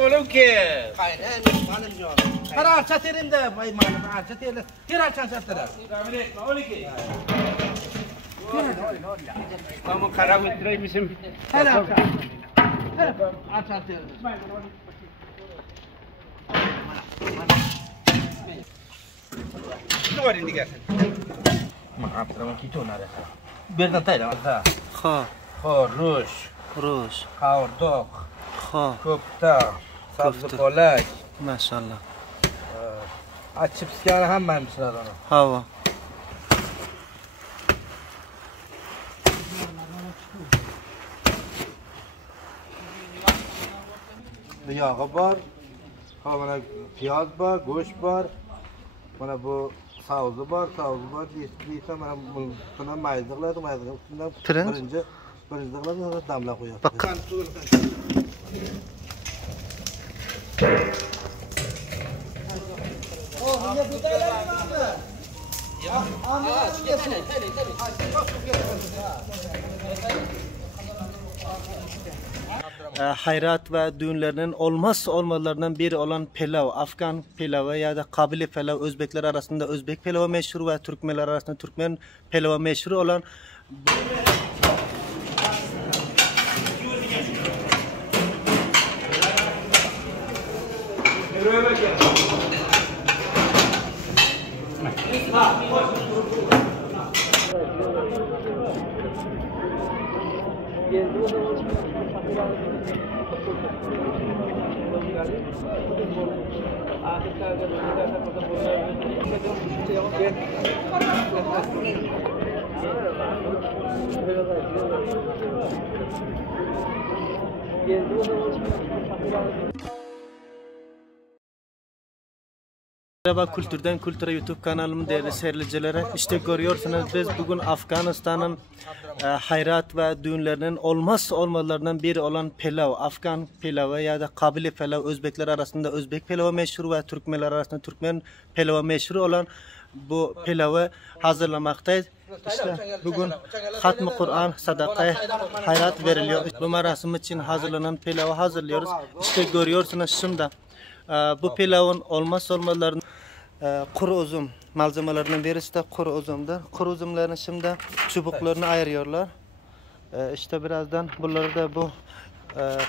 Oğlum ki. Hayır, benim yok. Para arça terim de malum arça terim. Ter arça sattılar. Tahmin etme oğlum ki. Tamam karam ettireyim bizim. Hadi arça. Arça terim. Ne var indi gelsin. Maaf, terima kita nak rasa. Biar nanti dah rasa. Ha, Khoruz, roş. khordok, Ha, köfte, sabzi Köfte. kolak. maşallah. Açıp siyahı hemen sırada onu. Hava. Yağı var. Bana piyaz var, goş var. Bana bu sauzu var. Değilse bana buna mayızlıklar, üstünden Pirinç? birinci damla koyuyor. Bak. Hayrat ve düğünlerinin olmazsa olmazlarından biri olan pilav, Afgan pilavı ya da Kabili pilav, Özbekler arasında Özbek pilavı meşhur ve Türkmenler arasında Türkmen pilavı meşhur olan Merhaba Kültürden Kültüre YouTube kanalımın değerli seyircileri. İşte görüyorsunuz biz bugün Afganistan'ın hayrat ve düğünlerinin olmazsa olmazlarından biri olan pilav, Afgan pilavı ya da Kabili pilav, Özbekler arasında Özbek pilavı meşhur ve Türkmenler arasında Türkmen pilavı meşhur olan bu pilavı hazırlamaktayız. İşte bugün Hatm-ı Kur'an sadakaya hayrat veriliyor. Bu merasim için hazırlanan pilavı hazırlıyoruz. İşte görüyorsunuz şimdi bu pilavın olmazsa olmazlarından kuru uzun malzemelerinden birisi de kuru uzundur. Kuru uzunların şimdi çubuklarını ayırıyorlar. İşte birazdan bunları da bu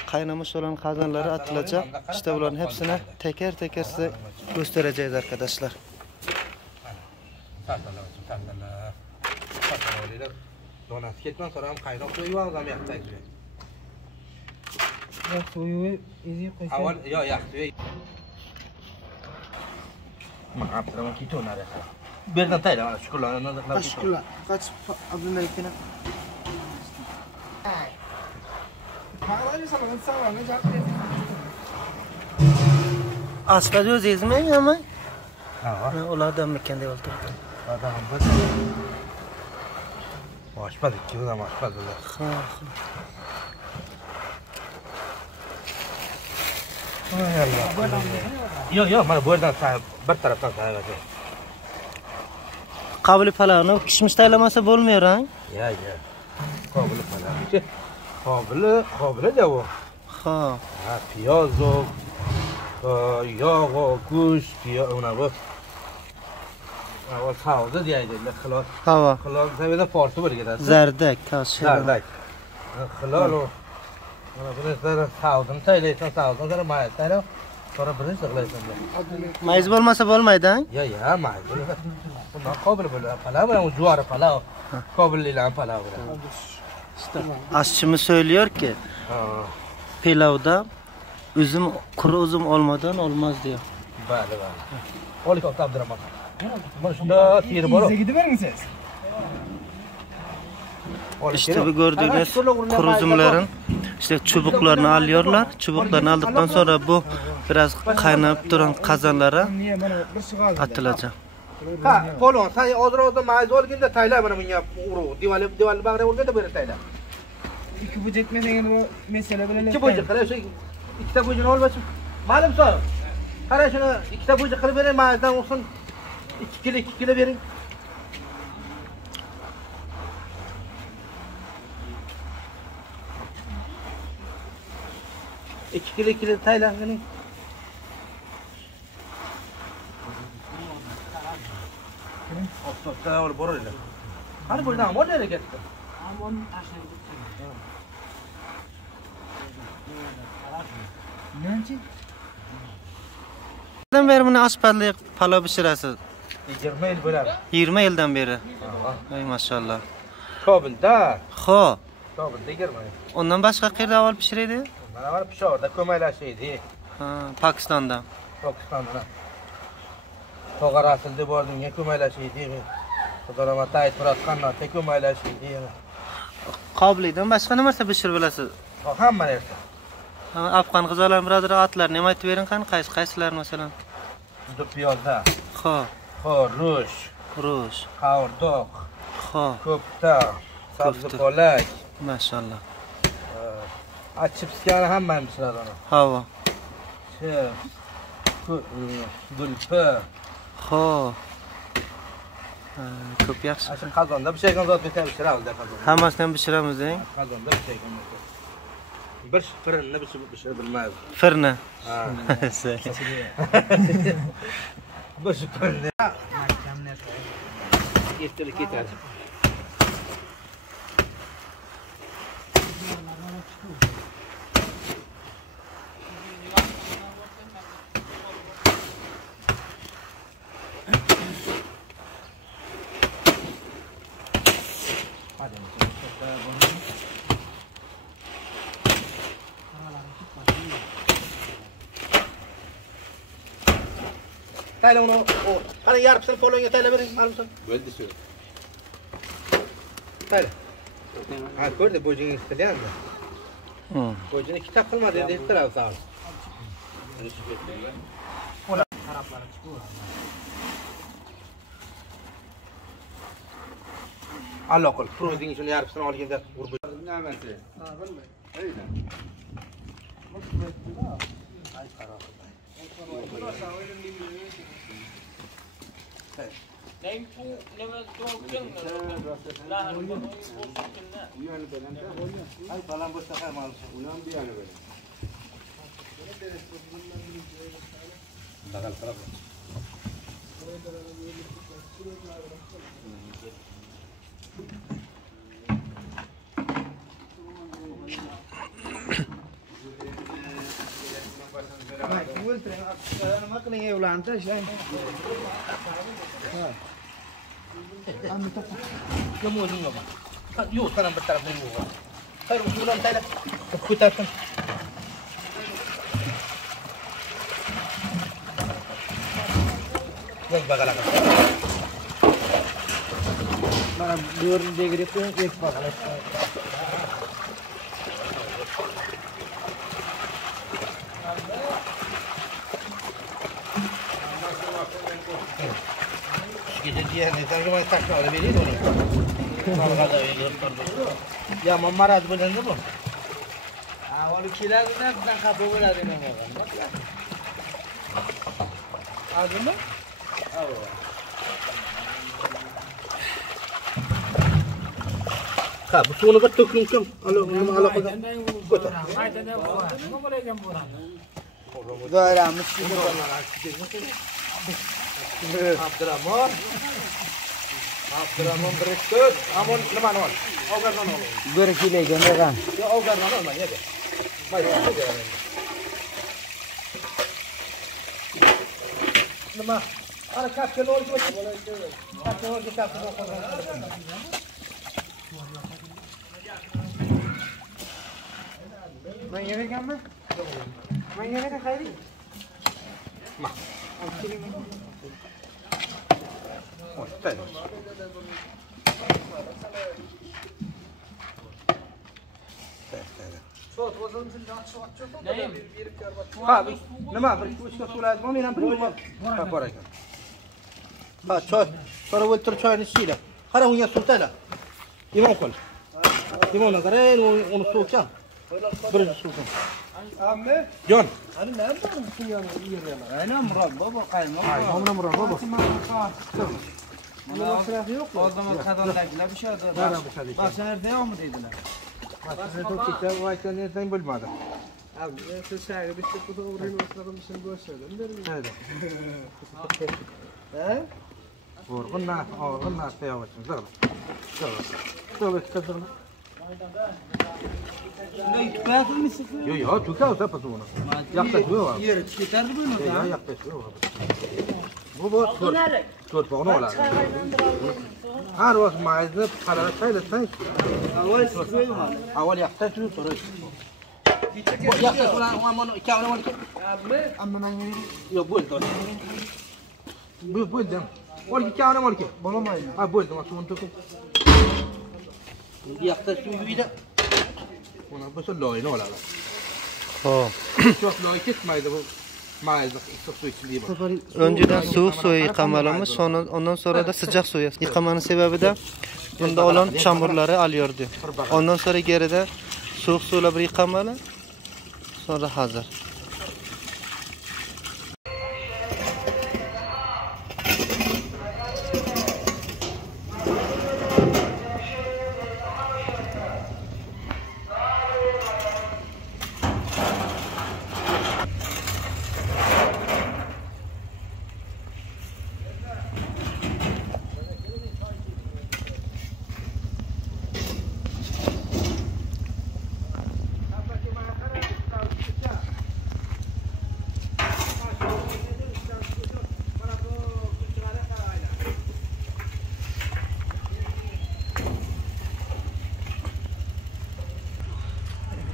kaynamış olan kazanlara atılacak. İşte bunların hepsini teker teker size göstereceğiz arkadaşlar. Donası ketmez sonra hem kaynak suyu var hem yak suyu. Yak suyu izi koysan. Awal ya yak suyu. Maaf, terima kita nak rasa. Biar nanti dah sekolah nak. Aşkla. Kaç Abdülmelik'ine. Bağlayıcı sana ben sana ne cevap vereyim. Asfalt özüz mi ama? Ha. Ulardan mı kendi oldu? Adam bas. Başladık ki zaman başladılar. Hay Allah. Yok mana bu yerden sahip bir taraftan sahip ediyor. Kabili falan kişmiş taylamasa olmuyor ha? Ya. Kabili falan. Kabili de bu. Ha. Ha piyaz o. Yağ o, kuş, piyaz ona bu. O sağdı diyeydi. Kılal. Hava. Kılal seviyede farklı bir gider. Zerdek, kaşı. Zerdek. Kılal o. Ona bunu sonra sağdın taylaysan sağdın sonra mayet tayla. Sonra bunu sıklaysan da. Mayız olmasa olmaydı ha? Ya mayet. Bundan kabili böyle palav var. O juara palav. Kabili ile palav var. Aşçımız söylüyor ki pilavda üzüm, kuru üzüm olmadan olmaz diyor. Bale. Oli kapta Abdurrahman. Bunu şunda tiri bolo. Size gidiver misiniz? İşte bu gördüğünüz kuru üzümlerin işte çubuklarını alıyorlar. Çubuklarını aldıktan sonra bu biraz kaynayıp duran kazanlara atılacak. Ha, polon. Sen odra mayız olganda tayla bana bunu uru. Dival bağra olganda böyle tayla. İki bucak etmesen bu mesele bilen. İki bucak. Kara şu iki bucak olmasın. Malum sor. Kara şunu iki bucak kılıp verin mayızdan olsun. 2 kilo verin. 2 kilo Tayland'ın. Osta ol borayla. Hani buradan mı nereye gitti? Amon aşağı gitti. Nençi? Nereden beri bunu asparlı palav pişirasiz? 20 yıl bo'lar. 20 yildan beri. Ey maşallah. Kobulda. Xo'p. Kobulda 20 yil. Ondan başqa qayerda avval pishiradi? Mana var Peshorda ko'maklashaydi. Ha, Pokistonda. Pokistonda. To'g'arasilda bordim, ko'maklashaydi. Xudoramat aytib turatganlar, ko'maklashaydi. Qoblidan boshqa nima narsa pishirib bilasiz? Hamma narsa. Afg'on qizaloq birodar otlarni ham aytib bering qani, qaysilar masalan? Juda piyozda. Xo'p. Xo'rush, Rush. qovurdoq, Xo'p. ko'pta, sabzi polak. Maşallah. Chipslarni hammani pishiradi ona. Havo. Chips, gulpi. Xo'p. Ko'p yaxshi. Asıl qozonda pishirgan zot bitta pishiradi qozonda. Hammasini ham pishiramiz, eng. Qozonda pishirgan. Bir firinni pishirib bilmaydi. Firni. Ha. Sen. Bir firinni. Getirib ketadi. Tayla onu o. Hani yarısını folonga tayla verin almışsın. Bo'ldi shu. Tayla. Ha ko'rdi bojini istelyapti. Bojini kitap qilmadi endi istirab sağ ol. Allah qol. Prozing shuni yarısını olganda urib. Nimasi? Ha, bilmayman. Ayda. Ay falan boşta kalmalısın. Ulan bir yana böyle. Bakal taraf. Nima qiling evlandi, ishlang. Kim o'zing yo'q. Yo'q, sana bir tarafdan yo'q. Hayır, ulan tayla. Ko'tarsin. Yo'q bagalaga. Mana bu yerdagi deb ek bagalash. Gece diye ne zaman takma öyle vereyim onu. Ya mamma razı bilen de bu. Avvalo keladidan bizdan xafa bo'ladi nima Azmi? Ha, bu suvni bir to'kling kim? Nima aloqada? Ko'tar. Nima bo'lagan bo'ladi? Doiramiz Abdurahmon. Abdurahmon biriktir. Amon nimani ol? Ovgardan ol. 1 kiloga negan. Yo, ovgardan olma, yedi. Nima? Ana kapkani olib qo'y. Kapkani olib kapkani qo'y. Men yeganmi? Men yegan xayri. Ma. Tayla. Ha, nima bir ko'chga so'raydi, men ham bilmayman. Ha, bor ekan. Ha, choy. Sonra o'tirib choyni ichinglar. Qara unga suv tayla. Limon qo'l. Limonni qarang, uni suv-kan. Birinchi suv. Amme? Jon. Ani nima bor suyani yeraman. Aynan murabbo bor, qaymoq. Mana murabbo. Mana sirasi yo'q. Oldin qadamdagilar pishadi. Bashar deyapmi dedilar. To'kita vaytgan ertang bo'lmadi. Abi siz şahit işte bu doğruyla oturalım işini görüşelim derim. Hadi. He? Orgun nas yapacağım. Dur. Dur. Ne tutayım mı sıkı? Yo, tukav sapı bunu. Yakta tuyor. Yer çıkardı bunu. Ya yakta tuyor. Bu tur bağını olar. Her vakit maizni qarara saylasan. Avval yakta tuyor sonra. Bu yakta sonra onu kavra var ki. Amman Yo bo'ldi. Bo'ldi. Olgi kavra var ki. Bo'lamaydi. Ha bo'ldi, mana shuni to'kib. Yakta suyuyda. Buna bu loyni oladi. Xo'p. Çok loy ketmaydi bu. Mayzni issiq suv ichiliyi bor. Önceden soğuk suya yıkamalıymış, sonra ondan sonra da sıcak suya yıkamanın sebebi de bunda olan çamurları alıyordu. Ondan sonra geride soğuk suyla bir yıkamalı, sonra hazır.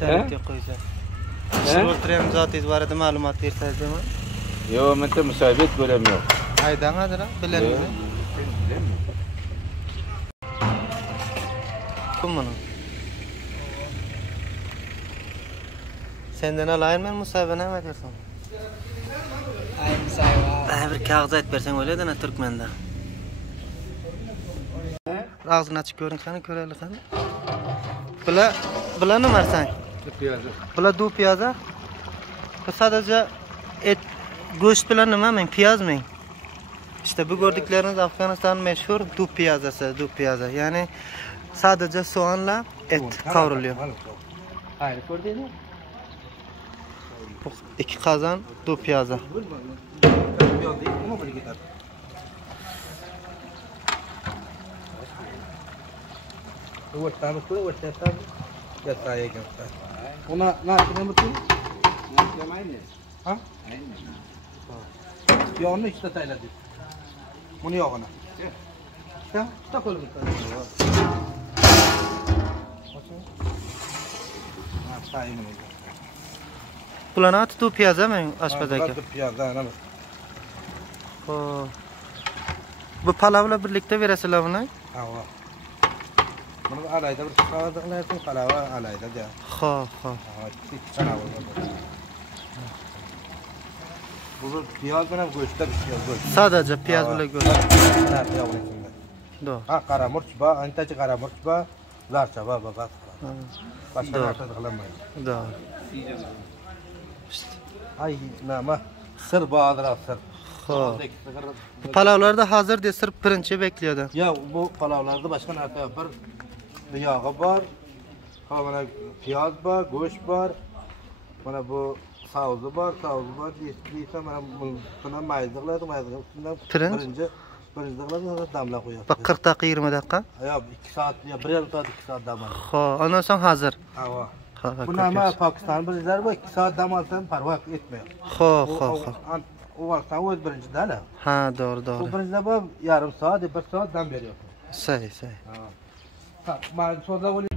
İnternette koyacağım. Şurada zaten var da malumat verseniz değil mi? Yo, menta müsabet göremiyorum. Aydan adına bilen mi? Kim bunu? Senden alayım ben musabene mi dersin? Aynı sayfa. Bir kağıt et versen öyle de ne Türkmen'de. Ağzını açık görün sana görelim sana. Bula ne var sen? Piyazı. Bula du piyaza. Bu sadece et, go'sht bilan nima men piyaz men. İşte bu gördükleriniz Afganistan'ın meşhur du piyaza. Yani sadece soğanla et kavruluyor. Hayır, gördün mü? Bu 2 kazan du piyaza. Ona ne yaptın mı? Ha? Yağını işte tayladı. Bunu yağına. Ya, tak oğlum. Ha, sayın mı? Bularni ati du piyaza men aşpadaki. Piyaza ana. Bu palavla birlikte verasizlar buni? Ha. Bunu alayda bir sağlıklarsan palava alayda da. Ha. Bu piyaz bilan go'shtda pishgan. Sadece piyaz bilan go'sht. Do. Ha, qara murch bor, antachi qara murch bor, zarcha bor, bas. Boshqa narsa qilinmaydi. Do. Ay, nima? Sir bo'adira sir. Ha. Palavlarda hazır diye sırf pirinçi bekliyordu. Ya bu palavlarda başka narsa yapar. Yağı var. Mana piyaz var, go'sht var. Mana bu sauzu var. Deyse mana buna mayizliqlar, mayizliqlar Pirinç? birinci damla qo'yadi. Bak 40 dakika 20 dakika. Ya 2 saat ya 1,5 saat 2 saat dam oladi. Ha, ondan sonra hazır. Ha. Ha, Bu nama Pokiston bizlar bu 2 saat dam olsa parvo etmaydi. Ha. O varsa o'z birinchi dala. Ha, Bu doğru. birinchida bu yarim soat, 1 soat dam beriyor. Say. Ha, men so'zlab o'ling.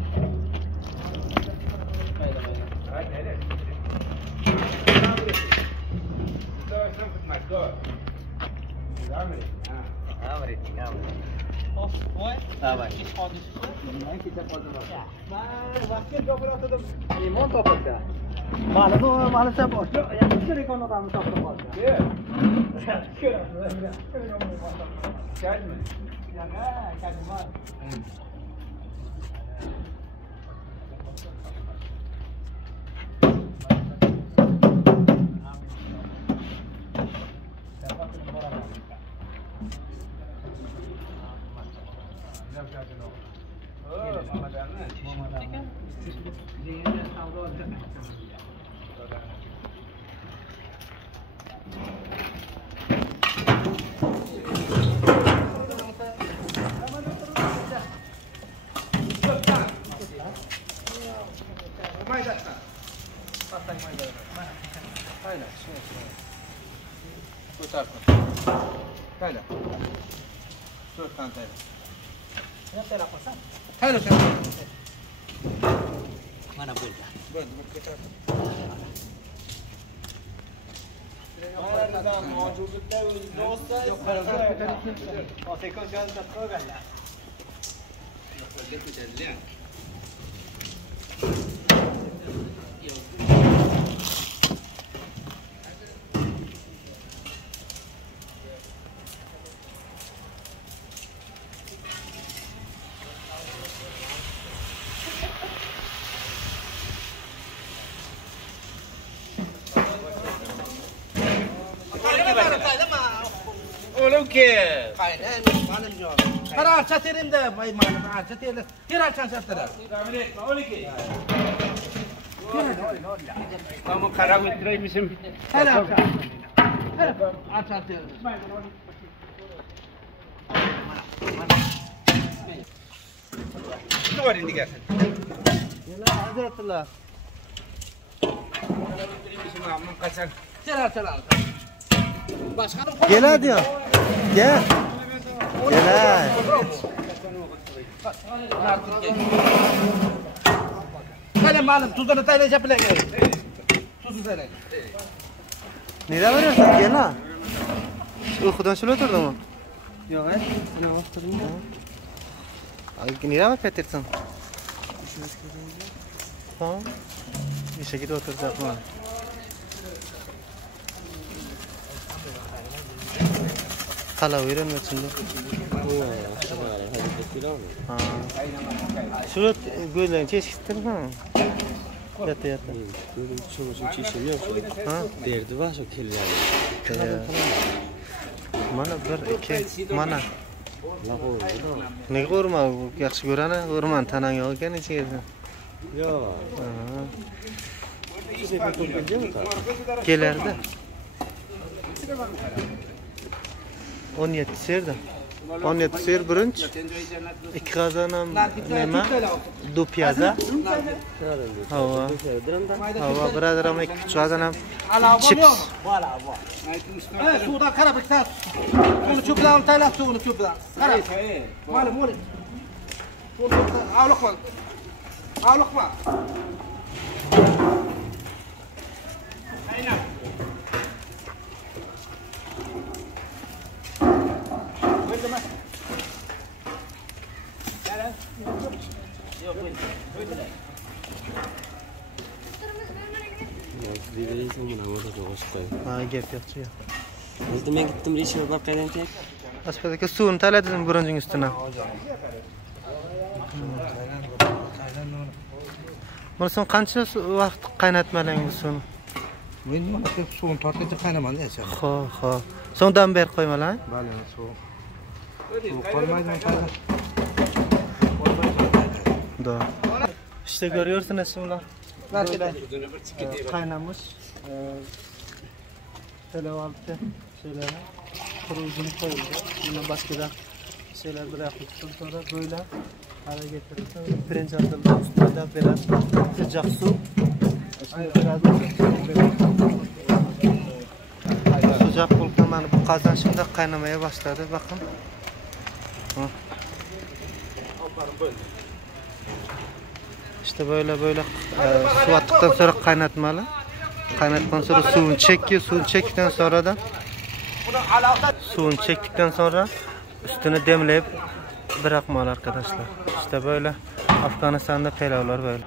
mayda. Patay mayda. Hayla. Bu tarafa. Hayla. Dört tane hayla. Ne tarafasan? Hayla sen. Mana burada. Böyle bu tarafa. Oğlum ki. Hayır, benim yok. Her arça terimde, malum arça terimde. Her arça şartlar. Kamu karametre bizim. Her arça. Her arça terimde. Ne var indi gelsin? Hazretullah. Bizim amman kaçan. Her arçalar. Başkanım. Gel hadi ya. Gel. Gel. Hele malum tuzunu taylayacak bile gel. Tuzu taylay. Nereye varıyorsun? Gel ha. Uykudan şöyle oturdun mu? Yok evet. Ne oturdun mu? Nereye bak Peterson? Tamam. İşe gidip oturacak mı? Hala öğrenme şimdi. Şurada gözlerini çeşittir ha. Yata yata. Böyle çoğu çeşim yok. Ha? Derdi var şu kirli. Mana bir iki mana. La koydu. Ne görme yaxshi ko'rani ko'rman tanang yo'q ekan ichida. Yok. Kelardi. 17 serdi. 17 ser birinchi. Ikki qazon ham nima? Do'piyaza. Hava. Hava birodar ham ikki qazon ham chips. Suda qarab iktas. Uni cho'pdan taylab suvni cho'pdan. Qarab. Malum o'lik. Avliqma. Avliqma. Ayna. Qo'ydimi? Qara. Yo'q, qo'ydilar. Videoda mana burada jo'g'ishdi. Ha, gap yo'q-chi yo'q. O'zda men gittim Rishva barqadan tek. Aspadaka suvni talading birinchining ustidan. Mana so'ng qancha vaqt qaynatmalang bu suvni? Men mana shu suvni tortib qaynamanda yashab. Xo'p. So'ngdan beri qo'ymalang. Bale, suv. Qolmaydi fazla. Da. İşte görüyorsunuz şimdi. Kaynamış. Şöyle altta şeylere kurulduğunu koyuldu. Yine başka da şeyler bırakıldıktan sonra böyle hale getirirsen pirinç atıldı. Üstüne de biraz sıcak su. Biraz sıcak bulkamanı bu kazan şimdi kaynamaya başladı. Bakın. İşte böyle su attıktan sonra kaynatmalı. Kaynattıktan sonra suyunu çekiyor. Suyunu çektikten sonra da üstüne demleyip bırakmalı arkadaşlar. İşte böyle Afganistan'da pilavlar böyle.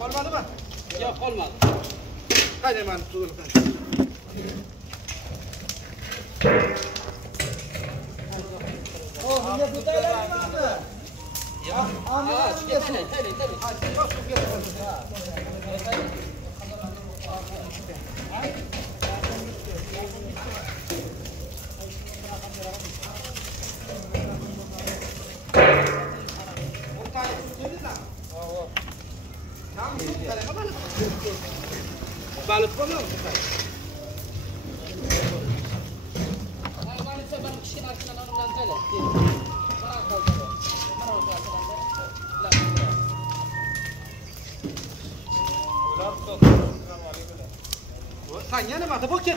Olmadı mı? Yok olmadı. Hadi hemen tutalım. Oh, ne bu da lan mı? Ya, anladım ya. Hadi bak su getir. Sen yana mı? Bu çık.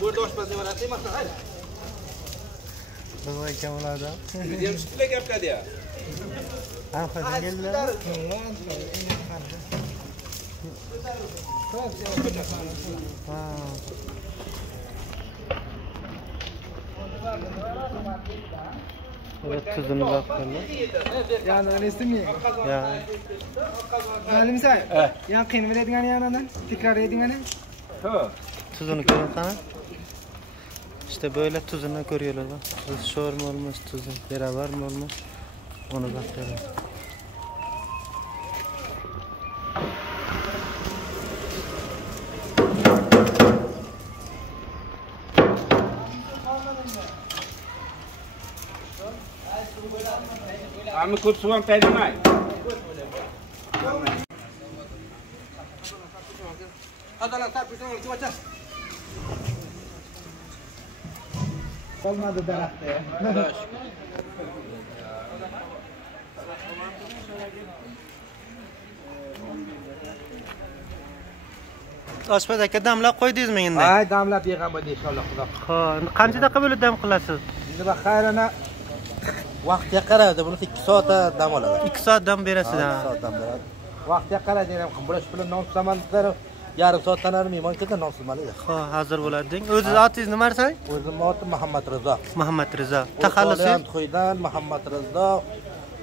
Burada hoşmaz nevarası mı? Hayır. Bu ekemlarda. Medium üstüne gel ya. Arkadaşlar geldiler. Evet, tuzunu bakalım. Yani öylesi mi? Ya. Zalim sen. Yani kıyım verdiğin yanından tekrar edin hani. Tuzunu görün sana. İşte böyle tuzunu görüyorlar bak. Tuz şor mu olmuş, tuzu beraber mi olmuş? Onu bakıyorlar. Ama kursulan perimay. Adalan tarpışın onu kıvacağız. Olmadı daraktı ya. Oshpaz aka damlab qo'ydingizmi endi? Ay damlab yig'an bo'ldi inshaalloh xudo. Xo'p, qancha daqiqa bo'lib dam qilasiz? Endi bak xayrana vaqtga qaradi. Buni 2 soatda dam oladi. 2 soat dam berasiz. 2 soat dam beradi. Vaqtga qaradi, ham qimbrash bilan non tutaman dedilar. Yarim soatdan armiyman ketdi non tutmalaydi. Xo'p, hozir bo'ladi deng. O'ziz otingiz nima desang? O'zimning otim Muhammad Rizo. Muhammad Rizo. Taxallusingiz? To'ydan Muhammad Rizo,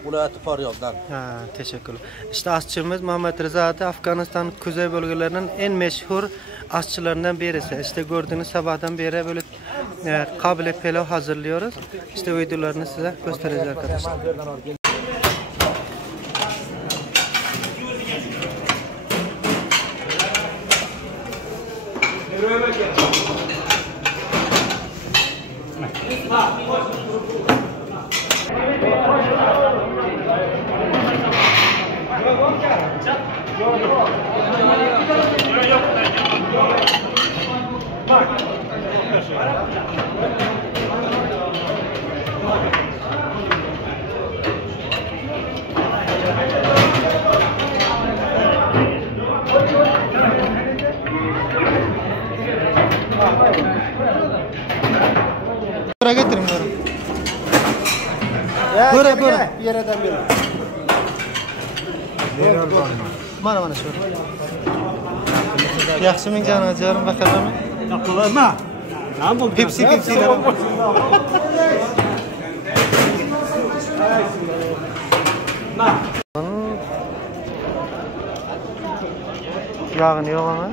viloyati Faryoddan. Ha, teşekkürler. İşte aşçımız Muhammed Rıza adı Afganistan kuzey bölgelerinin en meşhur aşçılarından birisi. İşte gördüğünüz sabahtan beri böyle kabile pilav hazırlıyoruz. İşte videolarını size göstereceğiz arkadaşlar. Buraya getirin bunu. Buraya. Bir yerden bir. Mana şu. Yaxshimi jonajonim bakalım. Akıllarına. Pepsi. Yağını yok ama.